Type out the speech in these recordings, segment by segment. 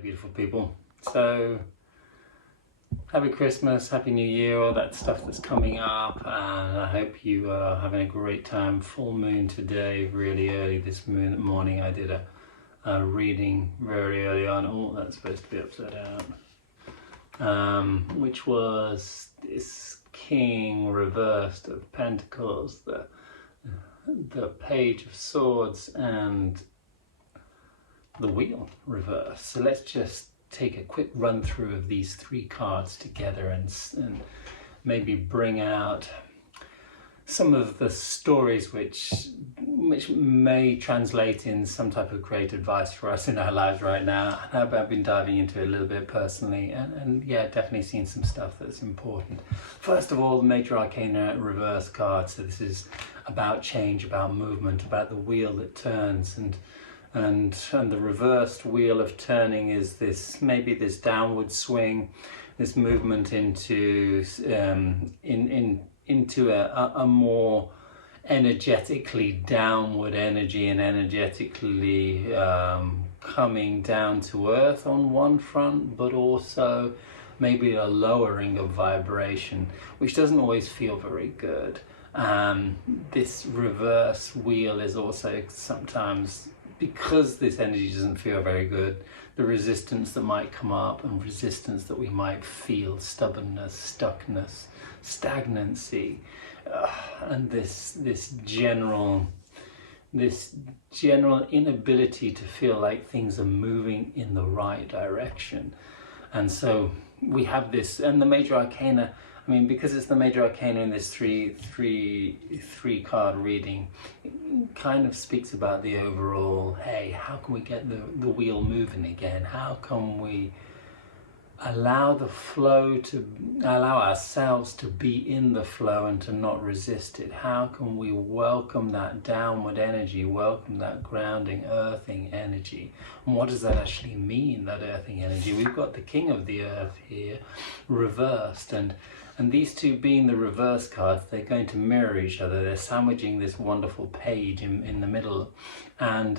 beautiful people. So happy Christmas, happy New Year, all that stuff that's coming up, and I hope you are having a great time. Full moon today, really early this morning. I did a reading very early on. Oh, that's supposed to be upside down, which was this King reversed of Pentacles, the Page of Swords, and the Wheel reversed. So let's just take a quick run through of these three cards together and maybe bring out some of the stories which may translate in some type of great advice for us in our lives right now. I've been diving into it a little bit personally, and yeah, definitely seen some stuff that's important. First of all, the Major Arcana reverse card. So this is about change, about movement, about the wheel that turns, and the reversed wheel of turning is this, maybe this downward swing, this movement into into a more energetically downward energy, and energetically coming down to earth on one front, but also maybe a lowering of vibration, which doesn't always feel very good. This reverse wheel is also sometimes, because this energy doesn't feel very good, the resistance that might come up and resistance that we might feel, stubbornness, stuckness, stagnancy, and this general inability to feel like things are moving in the right direction. And so we have this, and the Major Arcana, I mean, because it's the Major Arcana in this three card reading, it kind of speaks about the overall, hey, how can we get the wheel moving again? How can we allow the flow to, allow ourselves to be in the flow and to not resist it? How can we welcome that downward energy, welcome that grounding, earthing energy? And what does that actually mean, that earthing energy? We've got the King of the Earth here, reversed, and these two being the reverse cards, they're going to mirror each other. They're sandwiching this wonderful page in the middle. And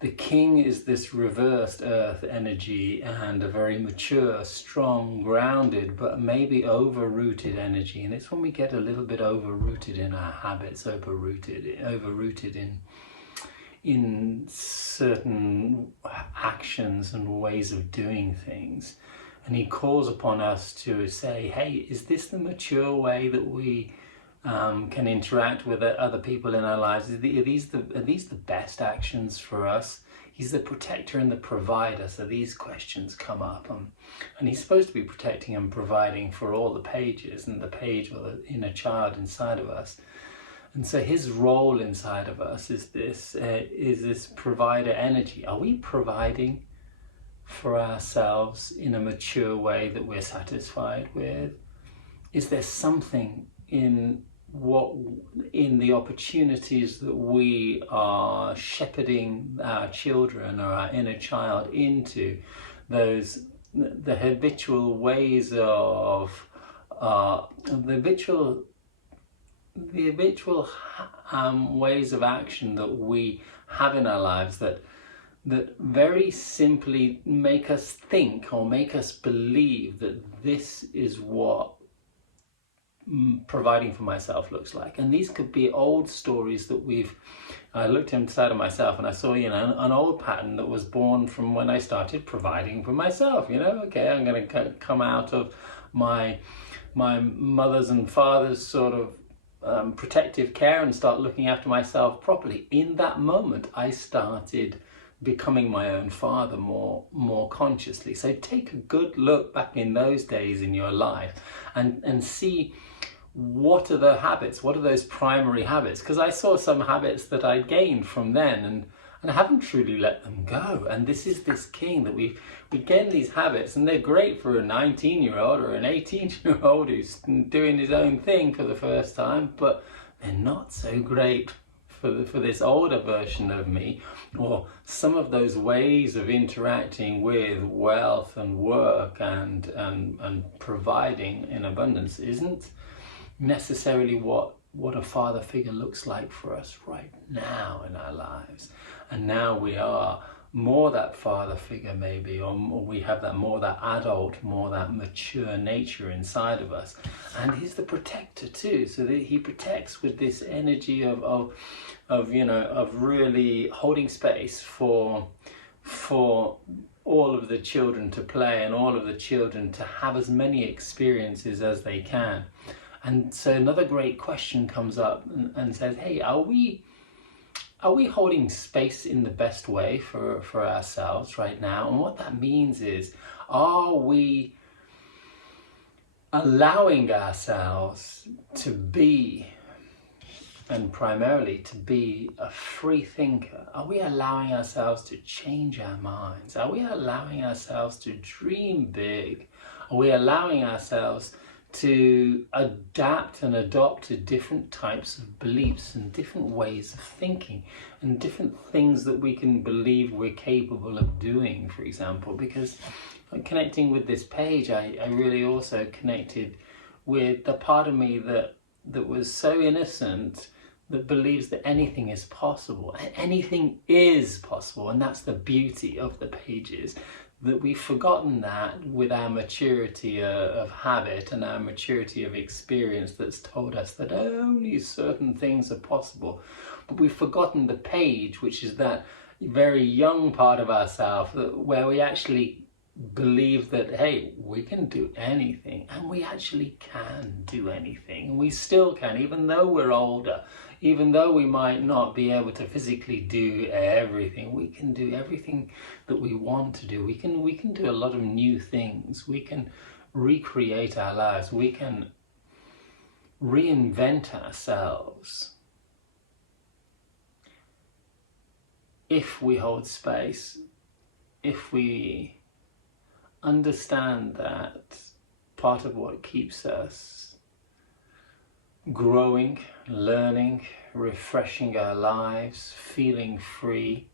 the King is this reversed earth energy, and a very mature, strong, grounded, but maybe over-rooted energy. And it's when we get a little bit over-rooted in our habits, over-rooted in certain actions and ways of doing things. And he calls upon us to say, hey, is this the mature way that we can interact with other people in our lives? Are these the best actions for us? He's the protector and the provider, so these questions come up. And he's supposed to be protecting and providing for all the pages, and the page or the inner child inside of us. And so his role inside of us is this provider energy. Are we providing for ourselves in a mature way that we're satisfied with? Is there something in the opportunities that we are shepherding our children or our inner child into, the habitual ways of ways of action that we have in our lives that very simply make us think or make us believe that this is what providing for myself looks like. And these could be old stories that I looked inside of myself and I saw, an old pattern that was born from when I started providing for myself. Okay, I'm going to come out of my mother's and father's sort of protective care and start looking after myself properly. In that moment, I started becoming my own father more consciously. So take a good look back in those days in your life and see, what are the habits, what are those primary habits? Because I saw some habits that I gained from then, and I haven't truly let them go. And this is this King that we gain these habits, and they're great for a 19-year-old or an 18-year-old who's doing his own thing for the first time, but they're not so great for this older version of me, or some of those ways of interacting with wealth and work and providing in abundance isn't necessarily what a father figure looks like for us right now in our lives. And now we are more that father figure maybe, or we have that more that adult, more that mature nature inside of us. And he's the protector too, so that he protects with this energy of really holding space for all of the children to play and all of the children to have as many experiences as they can. And so another great question comes up and says, hey, are we holding space in the best way for ourselves right now? And what that means is, are we allowing ourselves to be, and primarily to be, a free thinker? Are we allowing ourselves to change our minds? Are we allowing ourselves to dream big? Are we allowing ourselves to adapt and adopt to different types of beliefs and different ways of thinking and different things that we can believe we're capable of doing, for example? Because connecting with this page, I really also connected with the part of me that was so innocent, that believes that anything is possible. Anything is possible, and that's the beauty of the pages. That we've forgotten that with our maturity of habit and our maturity of experience that's told us that only certain things are possible. But we've forgotten the page, which is that very young part of ourselves where we actually believe that, hey, we can do anything, and we actually can do anything, and we still can, even though we're older, even though we might not be able to physically do everything. We can do everything that we want to do. We can do a lot of new things. We can recreate our lives. We can reinvent ourselves if we hold space, if we understand that part of what keeps us growing, learning, refreshing our lives, feeling free,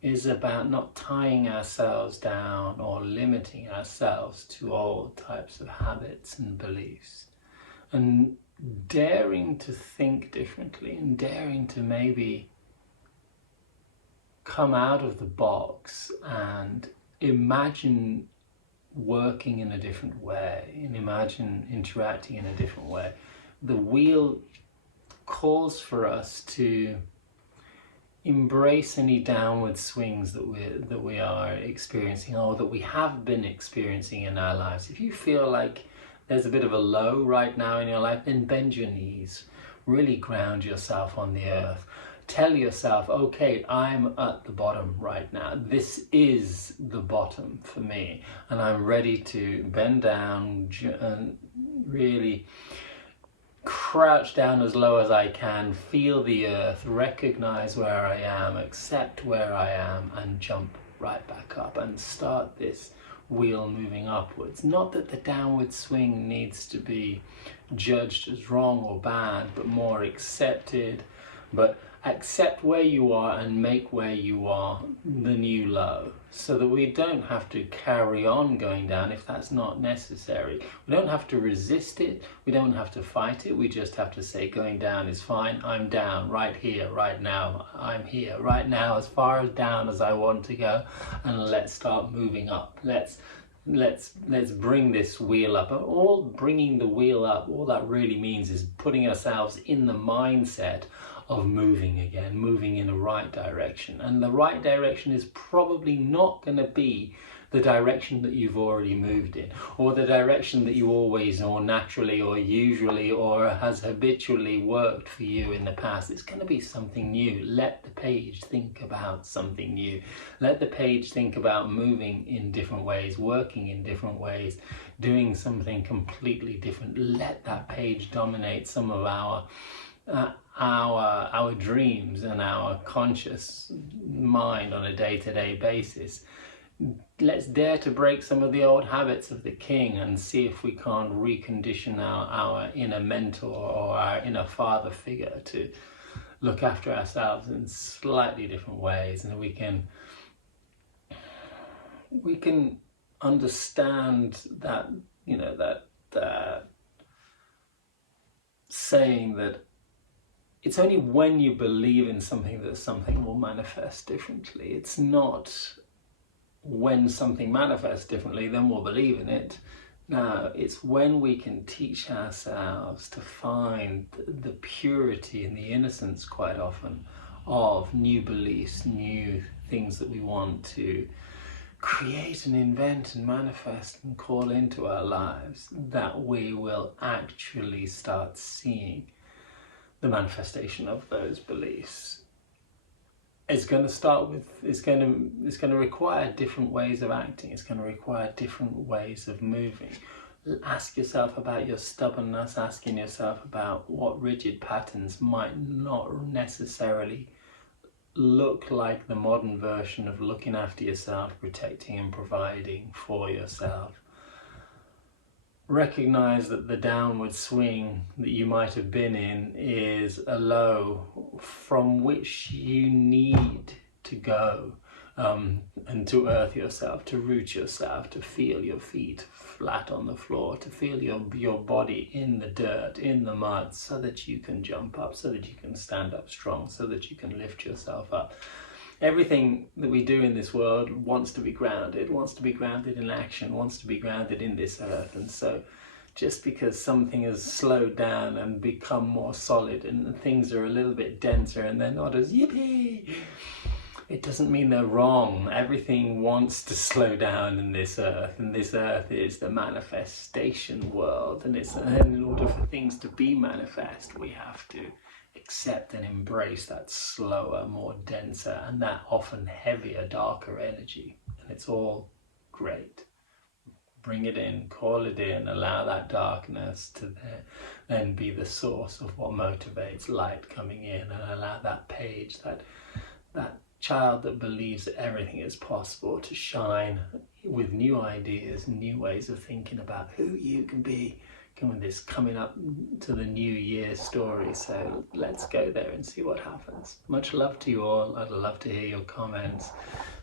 is about not tying ourselves down or limiting ourselves to all types of habits and beliefs, and daring to think differently and daring to maybe come out of the box and imagine working in a different way and imagine interacting in a different way. The wheel calls for us to embrace any downward swings that we are experiencing, or that we have been experiencing in our lives. If you feel like there's a bit of a low right now in your life, then bend your knees, really ground yourself on the earth. Tell yourself, okay, I'm at the bottom right now. This is the bottom for me, and I'm ready to bend down and really crouch down as low as I can, feel the earth, recognize where I am, accept where I am, and jump right back up and start this wheel moving upwards. Not that the downward swing needs to be judged as wrong or bad, but more accepted. But accept where you are and make where you are the new low, so that we don't have to carry on going down if that's not necessary. We don't have to resist it, we don't have to fight it, we just have to say going down is fine. I'm down right here, right now. I'm here right now, as far as down as I want to go, and let's start moving up. Let's bring this wheel up. All bringing the wheel up, all that really means is putting ourselves in the mindset of moving again, moving in the right direction. And the right direction is probably not going to be the direction that you've already moved in, or the direction that you always or naturally or usually or has habitually worked for you in the past. It's going to be something new. Let the page think about something new. Let the page think about moving in different ways, working in different ways, doing something completely different. Let that page dominate some of our dreams and our conscious mind on a day-to-day basis. Let's dare to break some of the old habits of the king and see if we can't recondition our inner mentor or our inner father figure to look after ourselves in slightly different ways, and we can understand that, you know, that saying that it's only when you believe in something that something will manifest differently. It's not when something manifests differently, then we'll believe in it. No, it's when we can teach ourselves to find the purity and the innocence, quite often, of new beliefs, new things that we want to create and invent and manifest and call into our lives, that we will actually start seeing the manifestation of those beliefs. It's going to start with, it's going to require different ways of acting. It's going to require different ways of moving. Ask yourself about your stubbornness, asking yourself about what rigid patterns might not necessarily look like the modern version of looking after yourself, protecting and providing for yourself. Recognize that the downward swing that you might have been in is a low from which you need to go, and to earth yourself, to root yourself, to feel your feet flat on the floor, to feel your body in the dirt, in the mud, so that you can jump up, so that you can stand up strong, so that you can lift yourself up. Everything that we do in this world wants to be grounded in action, wants to be grounded in this earth. And so just because something has slowed down and become more solid and things are a little bit denser and they're not as yippee, it doesn't mean they're wrong. Everything wants to slow down in this earth, and this earth is the manifestation world. And in order for things to be manifest, we have to accept and embrace that slower, more denser, and that often heavier, darker energy. And it's all great. Bring it in, call it in, allow that darkness to then be the source of what motivates light coming in, and allow that page, that child that believes that everything is possible, to shine with new ideas, new ways of thinking about who you can be. Coming up to the new year story, so let's go there and see what happens. Much love to you all. I'd love to hear your comments.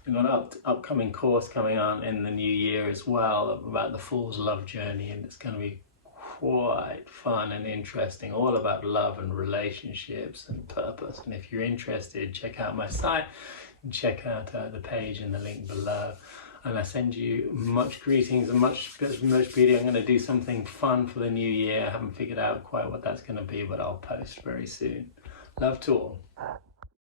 We've got an upcoming course coming on in the new year as well about the Fool's Love Journey, and it's going to be quite fun and interesting, all about love and relationships and purpose. And if you're interested, check out my site and check out the page in the link below. And I send you much greetings and much beauty. I'm going to do something fun for the new year. I haven't figured out quite what that's going to be, but I'll post very soon. Love to all.